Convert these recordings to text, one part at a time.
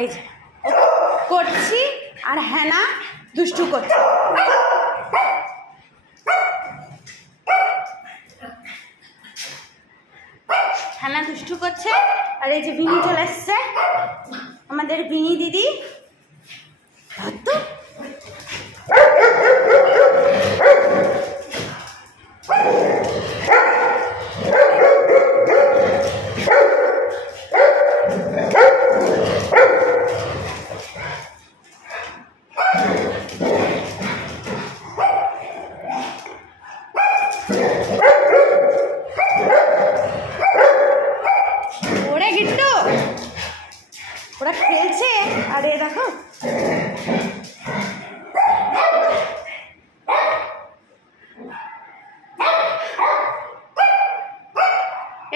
এই যে করছি আর হ্যানা দুষ্টু করছে। হ্যানা দুষ্টু করছে আর এই যে বিনি চলে এসছে, আমাদের বিনি দিদি। তো ওরে গিট্টু ওরা খেলছে আর এ দেখো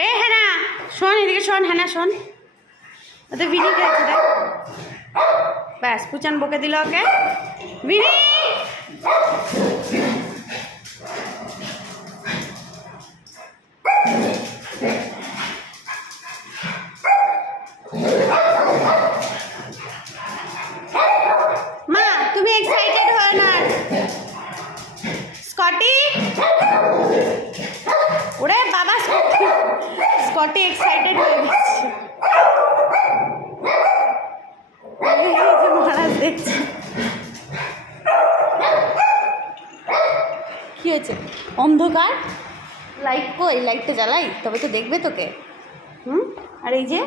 এ হ্যানা শোন, এদিকে শোন হ্যানা শোন, ওদের বিনি খেয়েছে দেখ। ব্যাস পুচান বকে দিল ওকে। বিনি মা তুমি এক্সাইটেড হও না। স্কটি ওরে বাবা, স্কটি এক্সাইটেড হয়ে গেছে। মহারাজ দেখছে কি হয়েছে, অন্ধকার লাইট কই, লাইটটা জ্বালাই তবে তো দেখবে তোকে। আর এই যে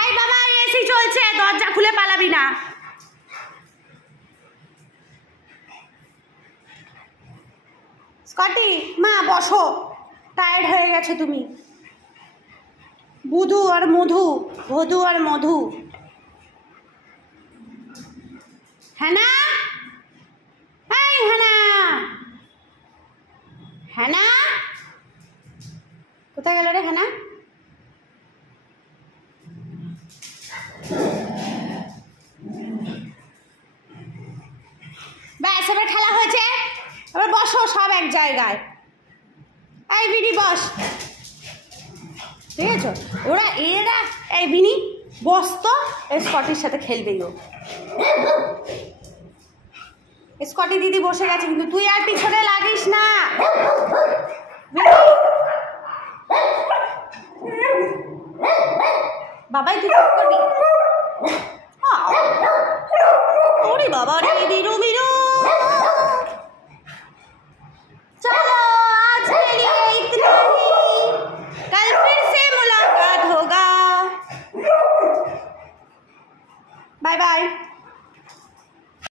এই বাবা এসি চলছে, দরজা খুলে পালাবি না। স্কটি মা বসো, টায়ার্ড হয়ে গেছে তুমি। বুধু আর মধু, ভধু আর মধু। হ্যানা এই হ্যানা, হ্যানা কোথায় গেল রে হ্যানা? ব্যাস এবার খেলা হয়েছে, এবার বসো সব এক জায়গায়। এই বিনি বস, ঠিক আছে? ওরা এরা এই বিনি বস তো, এই স্কটির সাথে খেলবেই ও। স্কটি দিদি বসে গেছে কিন্তু তুই আর পিছনে লাগিস না। বাবাই তুই চুপ করবি।